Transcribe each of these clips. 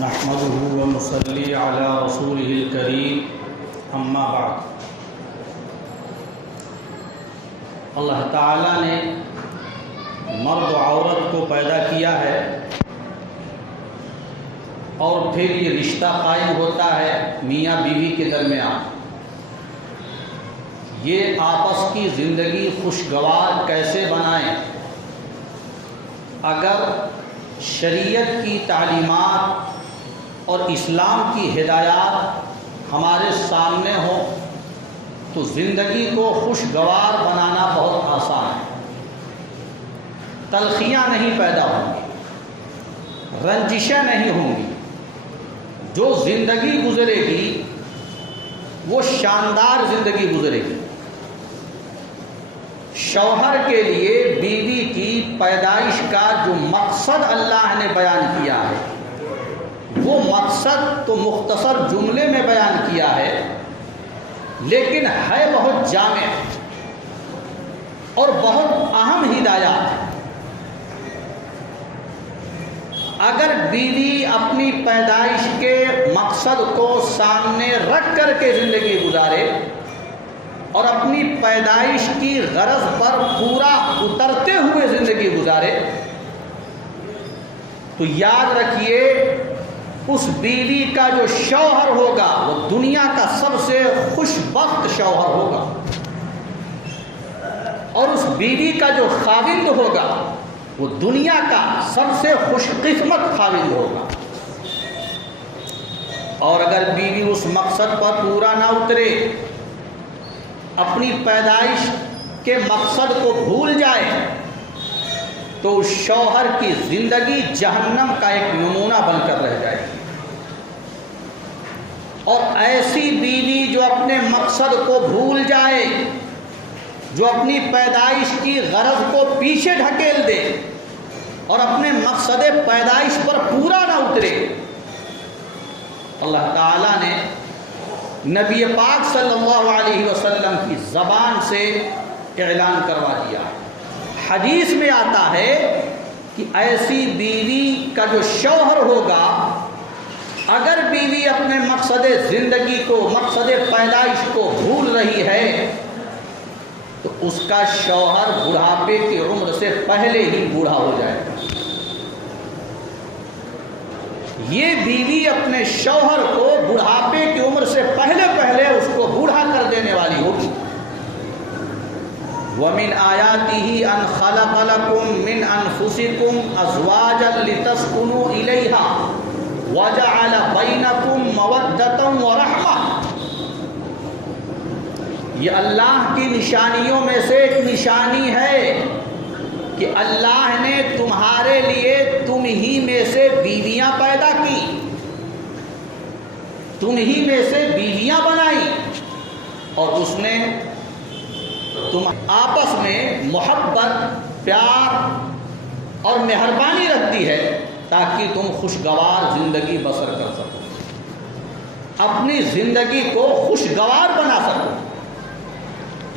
نحمده ونصلي على رسوله الكريم اما بعد۔ اللہ تعالیٰ نے مرد و عورت کو پیدا کیا ہے اور پھر یہ رشتہ قائم ہوتا ہے میاں بیوی کے درمیان۔ یہ آپس کی زندگی خوشگوار کیسے بنائیں؟ اگر شریعت کی تعلیمات اور اسلام کی ہدایات ہمارے سامنے ہوں تو زندگی کو خوشگوار بنانا بہت آسان ہے۔ تلخیاں نہیں پیدا ہوں گی، رنجشیں نہیں ہوں گی، جو زندگی گزرے گی وہ شاندار زندگی گزرے گی۔ شوہر کے لیے بیوی کی پیدائش کا جو مقصد اللہ نے بیان کیا ہے وہ مقصد تو مختصر جملے میں بیان کیا ہے، لیکن ہے بہت جامع اور بہت اہم ہدایات ہے۔ اگر بیوی اپنی پیدائش کے مقصد کو سامنے رکھ کر کے زندگی گزارے اور اپنی پیدائش کی غرض پر پورا اترتے ہوئے زندگی گزارے تو یاد رکھیے اس بیوی کا جو شوہر ہوگا وہ دنیا کا سب سے خوش بخت شوہر ہوگا، اور اس بیوی کا جو خاوند ہوگا وہ دنیا کا سب سے خوش قسمت خاوند ہوگا۔ اور اگر بیوی اس مقصد پر پورا نہ اترے، اپنی پیدائش کے مقصد کو بھول جائے تو اس شوہر کی زندگی جہنم کا ایک نمونہ بن کر رہ جائے گی۔ اور ایسی بیوی جو اپنے مقصد کو بھول جائے، جو اپنی پیدائش کی غرض کو پیچھے ڈھکیل دے اور اپنے مقصد پیدائش پر پورا نہ اترے، اللہ تعالیٰ نے نبی پاک صلی اللہ علیہ وسلم کی زبان سے اعلان کروا دیا۔ حدیث میں آتا ہے کہ ایسی بیوی کا جو شوہر ہوگا، اگر بیوی اپنے مقصد زندگی کو، مقصد پیدائش کو بھول رہی ہے تو اس کا شوہر بڑھاپے کی عمر سے پہلے ہی بوڑھا ہو جائے گا۔ یہ بیوی اپنے شوہر کو بڑھاپے کی عمر سے پہلے اس کو بوڑھا کر دینے والی ہوگی۔ وَمِنْ آيَاتِهِ أَنْ خَلَقَ لَكُم مِّنْ أَنفُسِكُمْ أَزْوَاجًا لِتَسْكُنُوا إِلَيْهَا وَجَعَلَ بَيْنَكُم مَّوَدَّةً وَرَحْمَةً۔ یہ اللہ کی نشانیوں میں سے ایک نشانی ہے کہ اللہ نے تمہارے لیے تم ہی میں سے بیویاں پیدا کی، تم ہی میں سے بیویاں بنائی، اور اس نے تم آپس میں محبت، پیار اور مہربانی رکھتی ہے تاکہ تم خوشگوار زندگی بسر کر سکو، اپنی زندگی کو خوشگوار بنا سکو۔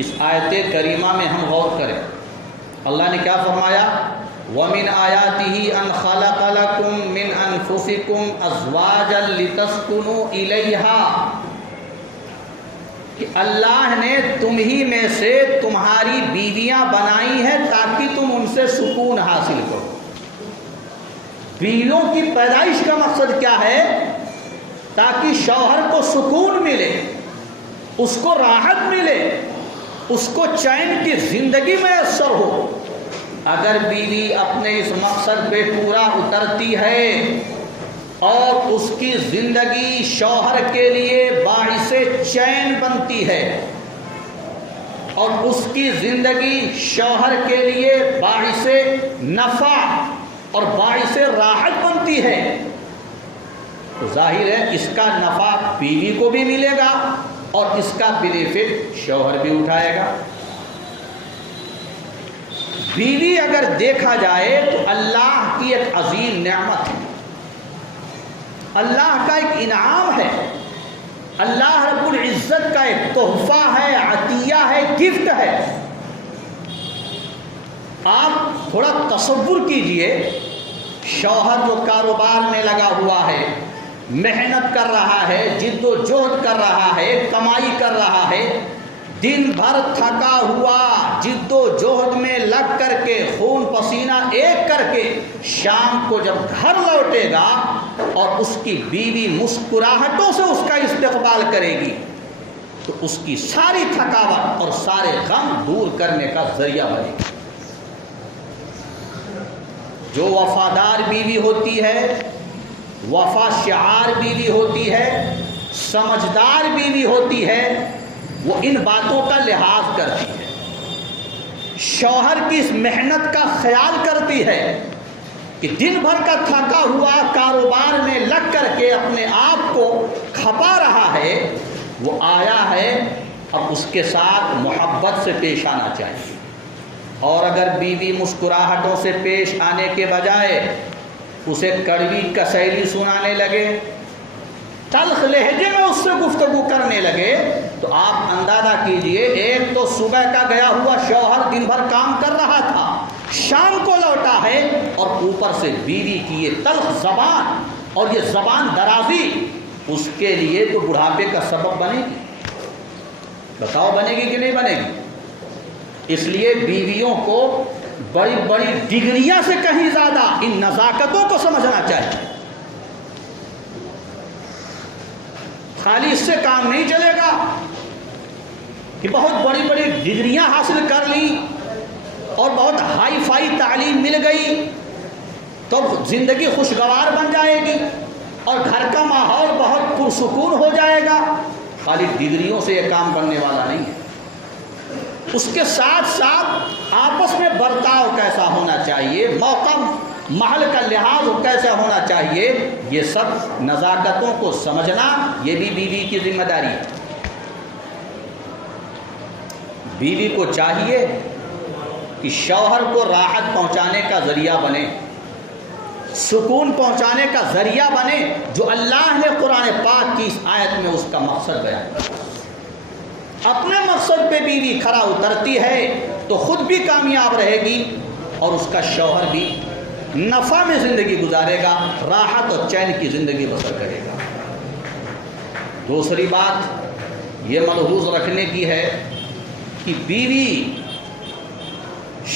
اس آیت کریمہ میں ہم غور کریں، اللہ نے کیا فرمایا؟ وَمِنْ آيَاتِهِ أَنْ خَلَقَ لَكُم مِّنْ أَنفُسِكُمْ أَزْوَاجًا لِتَسْكُنُوا إِلَيْهَا، کہ اللہ نے تم ہی میں سے تمہاری بیویاں بنائی ہیں تاکہ تم ان سے سکون حاصل کرو۔ بیویوں کی پیدائش کا مقصد کیا ہے؟ تاکہ شوہر کو سکون ملے، اس کو راحت ملے، اس کو چین کی زندگی میسر ہو۔ اگر بیوی اپنے اس مقصد پہ پورا اترتی ہے اور اس کی زندگی شوہر کے لیے باعث چین بنتی ہے اور اس کی زندگی شوہر کے لیے باعث نفع اور باعث راحت بنتی ہے تو ظاہر ہے اس کا نفع بیوی کو بھی ملے گا اور اس کا بینیفٹ شوہر بھی اٹھائے گا۔ بیوی اگر دیکھا جائے تو اللہ کی ایک عظیم نعمت ہے، اللہ کا ایک انعام ہے، اللہ رب العزت کا ایک تحفہ ہے، عطیہ ہے، گفٹ ہے۔ آپ تھوڑا تصور کیجئے، شوہر جو کاروبار میں لگا ہوا ہے، محنت کر رہا ہے، جد و جہد کر رہا ہے، کمائی کر رہا ہے، دن بھر تھکا ہوا جد و جہد میں لگ کر کے خون پسینہ ایک کر کے شام کو جب گھر لوٹے گا اور اس کی بیوی مسکراہٹوں سے اس کا استقبال کرے گی تو اس کی ساری تھکاوٹ اور سارے غم دور کرنے کا ذریعہ بنے گی۔ جو وفادار بیوی ہوتی ہے، وفا شعار بیوی ہوتی ہے، سمجھدار بیوی ہوتی ہے، وہ ان باتوں کا لحاظ کرتی ہے، شوہر کی اس محنت کا خیال کرتی ہے کہ دن بھر کا تھکا ہوا کاروبار میں لگ کر کے اپنے آپ کو کھپا رہا ہے، وہ آیا ہے، اب اس کے ساتھ محبت سے پیش آنا چاہیے۔ اور اگر بیوی مسکراہٹوں سے پیش آنے کے بجائے اسے کڑوی کسیلی سنانے لگے، تلخ لہجے میں اس سے گفتگو کرنے لگے، تو آپ اندازہ کیجئے ایک تو صبح کا گیا ہوا شوہر دن بھر کام کر رہا تھا، شام کو لوٹا ہے، اور اوپر سے بیوی کی یہ تلخ زبان اور یہ زبان درازی اس کے لیے تو بڑھاپے کا سبب بنے گی۔ بتاؤ بنے گی کہ نہیں بنے گی؟ اس لیے بیویوں کو بڑی بڑی ڈگریاں سے کہیں زیادہ ان نزاکتوں کو سمجھنا چاہیے۔ خالی اس سے کام نہیں چلے گا کہ بہت بڑی بڑی ڈگریاں حاصل کر لی اور بہت ہائی فائی تعلیم مل گئی تو زندگی خوشگوار بن جائے گی اور گھر کا ماحول بہت پرسکون ہو جائے گا۔ خالی ڈگریوں سے یہ کام بننے والا نہیں ہے۔ اس کے ساتھ ساتھ آپس میں برتاؤ کیسا ہونا چاہیے، موقع محل کا لحاظ کیسا ہونا چاہیے، یہ سب نزاکتوں کو سمجھنا یہ بھی بیوی کی ذمہ داری ہے۔ بیوی کو چاہیے کہ شوہر کو راحت پہنچانے کا ذریعہ بنے، سکون پہنچانے کا ذریعہ بنے، جو اللہ نے قرآن پاک کی اس آیت میں اس کا مقصد بیان کیا۔ اپنے مقصد پہ بیوی کھرا اترتی ہے تو خود بھی کامیاب رہے گی اور اس کا شوہر بھی نفع میں زندگی گزارے گا، راحت اور چین کی زندگی بسر کرے گا۔ دوسری بات یہ ملحوظ رکھنے کی ہے کہ بیوی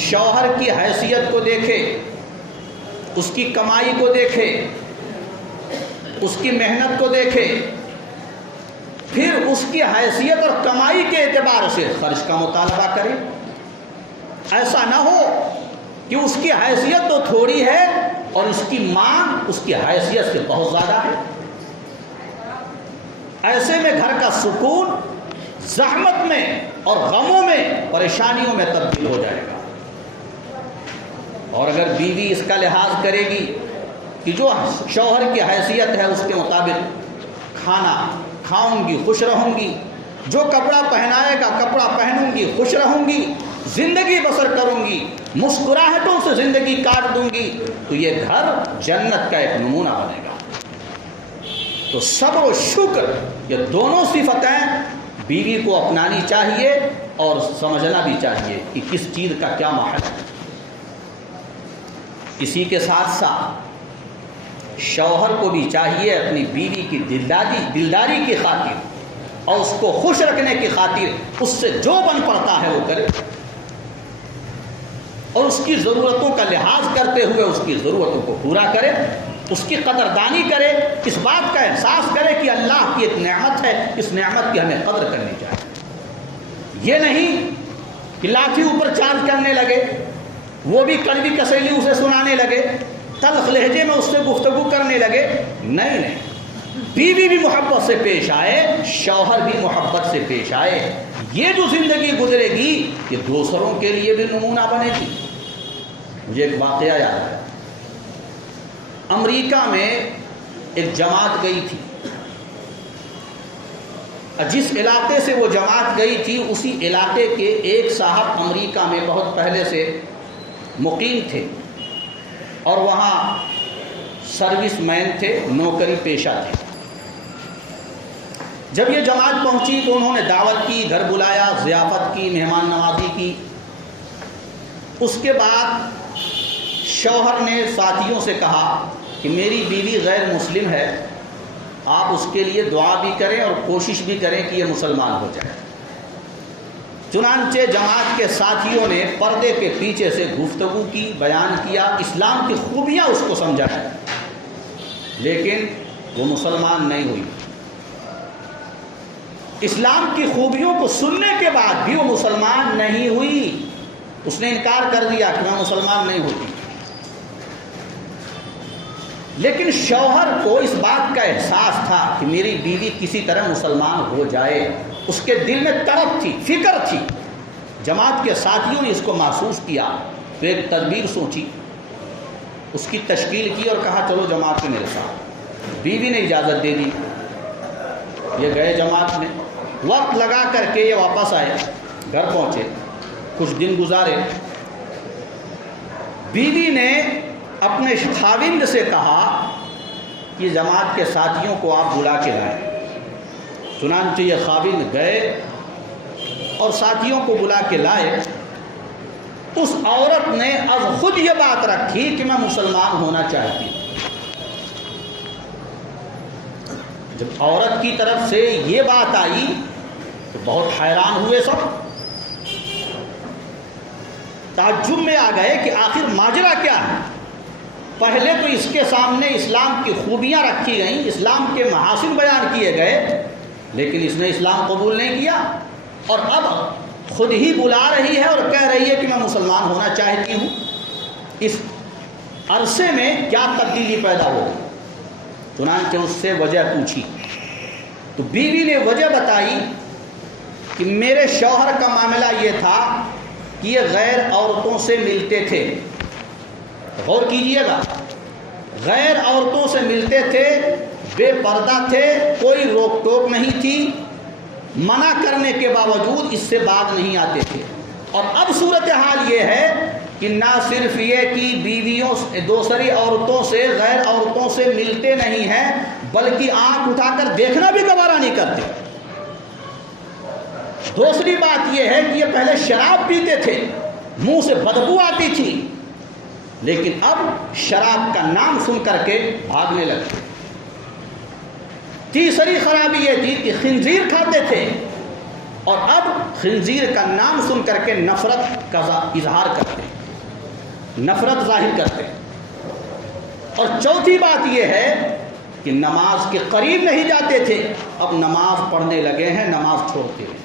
شوہر کی حیثیت کو دیکھے، اس کی کمائی کو دیکھے، اس کی محنت کو دیکھے، پھر اس کی حیثیت اور کمائی کے اعتبار سے خرچ کا مطالبہ کرے۔ ایسا نہ ہو کہ اس کی حیثیت تو تھوڑی ہے اور اس کی مانگ اس کی حیثیت سے بہت زیادہ ہے۔ ایسے میں گھر کا سکون زحمت میں اور غموں میں، پریشانیوں میں تبدیل ہو جائے گا۔ اور اگر بیوی اس کا لحاظ کرے گی کہ جو شوہر کی حیثیت ہے اس کے مطابق کھانا کھاؤں گی، خوش رہوں گی، جو کپڑا پہنائے گا کپڑا پہنوں گی، خوش رہوں گی، زندگی بسر کروں گی، مسکراہٹوں سے زندگی کاٹ دوں گی، تو یہ گھر جنت کا ایک نمونہ بنے گا۔ تو صبر و شکر یہ دونوں صفتیں بیوی کو اپنانی چاہیے اور سمجھنا بھی چاہیے کہ کس چیز کا کیا محل ہے۔ اسی کے ساتھ ساتھ شوہر کو بھی چاہیے اپنی بیوی کی دلداری کی خاطر اور اس کو خوش رکھنے کی خاطر اس سے جو بن پڑتا ہے وہ کرے، اور اس کی ضرورتوں کا لحاظ کرتے ہوئے اس کی ضرورتوں کو پورا کرے، اس کی قدردانی کرے، اس بات کا احساس کرے کہ اللہ کی ایک نعمت ہے، اس نعمت کی ہمیں قدر کرنی چاہیے۔ یہ نہیں کہ لاٹھی اوپر چارج کرنے لگے، وہ بھی کڑوی کسیلی اسے سنانے لگے، تلخ لہجے میں اس سے گفتگو کرنے لگے۔ نہیں، بیوی بھی محبت سے پیش آئے، شوہر بھی محبت سے پیش آئے۔ یہ جو زندگی گزرے گی یہ دوسروں کے لیے بھی نمونہ بنے گی۔ مجھے ایک واقعہ یاد ہے، امریکہ میں ایک جماعت گئی تھی، جس علاقے سے وہ جماعت گئی تھی اسی علاقے کے ایک صاحب امریکہ میں بہت پہلے سے مقیم تھے اور وہاں سروس مین تھے، نوکری پیشہ تھے۔ جب یہ جماعت پہنچی تو انہوں نے دعوت کی، گھر بلایا، ضیافت کی، مہمان نوازی کی۔ اس کے بعد شوہر نے ساتھیوں سے کہا کہ میری بیوی غیر مسلم ہے آپ اس کے لیے دعا بھی کریں اور کوشش بھی کریں کہ یہ مسلمان ہو جائے۔ چنانچہ جماعت کے ساتھیوں نے پردے کے پیچھے سے گفتگو کی، بیان کیا، اسلام کی خوبیاں اس کو سمجھایا، لیکن وہ مسلمان نہیں ہوئی۔ اسلام کی خوبیوں کو سننے کے بعد بھی وہ مسلمان نہیں ہوئی، اس نے انکار کر دیا کہ میں مسلمان نہیں ہوتی۔ لیکن شوہر کو اس بات کا احساس تھا کہ میری بیوی کسی طرح مسلمان ہو جائے، اس کے دل میں تڑپ تھی، فکر تھی۔ جماعت کے ساتھیوں نے اس کو محسوس کیا تو ایک تدبیر سوچی، اس کی تشکیل کی اور کہا چلو جماعت میں میرے ساتھ۔ بیوی نے اجازت دے دی، یہ گئے جماعت میں۔ وقت لگا کر کے یہ واپس آئے، گھر پہنچے، کچھ دن گزارے۔ بیوی نے اپنے خاوند سے کہا کہ جماعت کے ساتھیوں کو آپ بلا کے لائیں۔ چنانچہ یہ خاوند گئے اور ساتھیوں کو بلا کے لائے۔ اس عورت نے از خود یہ بات رکھی کہ میں مسلمان ہونا چاہتی ہوں۔ جب عورت کی طرف سے یہ بات آئی تو بہت حیران ہوئے، سب تعجب میں آ گئے کہ آخر ماجرا کیا ہے۔ پہلے تو اس کے سامنے اسلام کی خوبیاں رکھی گئیں، اسلام کے محاسن بیان کیے گئے، لیکن اس نے اسلام قبول نہیں کیا، اور اب خود ہی بلا رہی ہے اور کہہ رہی ہے کہ میں مسلمان ہونا چاہتی ہوں۔ اس عرصے میں کیا تبدیلی پیدا ہو گئی؟ چنانچہ اس سے وجہ پوچھی تو بیوی نے وجہ بتائی کہ میرے شوہر کا معاملہ یہ تھا کہ یہ غیر عورتوں سے ملتے تھے۔ غور کیجئے گا، غیر عورتوں سے ملتے تھے، بے پردہ تھے، کوئی روک ٹوک نہیں تھی، منع کرنے کے باوجود اس سے باز نہیں آتے تھے۔ اور اب صورتحال یہ ہے کہ نہ صرف یہ کہ بیویوں دوسری عورتوں سے، غیر عورتوں سے ملتے نہیں ہیں، بلکہ آنکھ اٹھا کر دیکھنا بھی گوارا نہیں کرتے۔ دوسری بات یہ ہے کہ یہ پہلے شراب پیتے تھے، منہ سے بدبو آتی تھی، لیکن اب شراب کا نام سن کر کے بھاگنے لگے۔ تیسری خرابی یہ تھی کہ خنزیر کھاتے تھے، اور اب خنزیر کا نام سن کر کے نفرت کا اظہار کرتے، نفرت ظاہر کرتے۔ اور چوتھی بات یہ ہے کہ نماز کے قریب نہیں جاتے تھے، اب نماز پڑھنے لگے ہیں، نماز چھوڑتے ہیں۔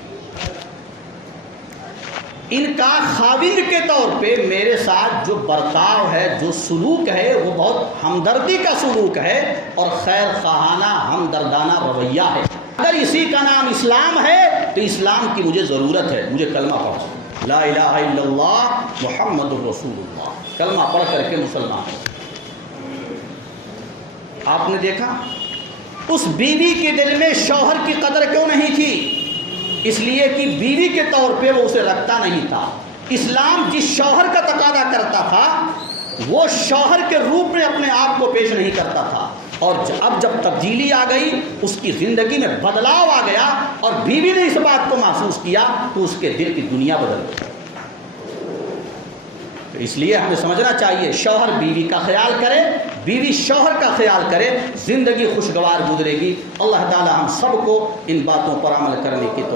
ان کا خاوند کے طور پہ میرے ساتھ جو برتاؤ ہے، جو سلوک ہے، وہ بہت ہمدردی کا سلوک ہے اور خیر خواہانہ ہمدردانہ رویہ ہے۔ اگر اسی کا نام اسلام ہے تو اسلام کی مجھے ضرورت ہے، مجھے کلمہ پڑھو، لا الہ الا اللہ محمد رسول اللہ، کلمہ پڑھ کر کے مسلمان ہو۔ آپ نے دیکھا اس بیوی کے دل میں شوہر کی قدر کیوں نہیں تھی؟ اس لیے کہ بیوی کے طور پہ وہ اسے رکھتا نہیں تھا۔ اسلام جس شوہر کا تقاضا کرتا تھا وہ شوہر کے روپ میں اپنے آپ کو پیش نہیں کرتا تھا، اور اب جب تبدیلی آ گئی، اس کی زندگی میں بدلاؤ آ گیا، اور بیوی نے اس بات کو محسوس کیا تو اس کے دل کی دنیا بدل گئی۔ تو اس لیے ہمیں سمجھنا چاہیے شوہر بیوی کا خیال کرے، بیوی شوہر کا خیال کرے، زندگی خوشگوار گزرے گی۔ اللہ تعالی ہم سب کو ان باتوں پر عمل کرنے کی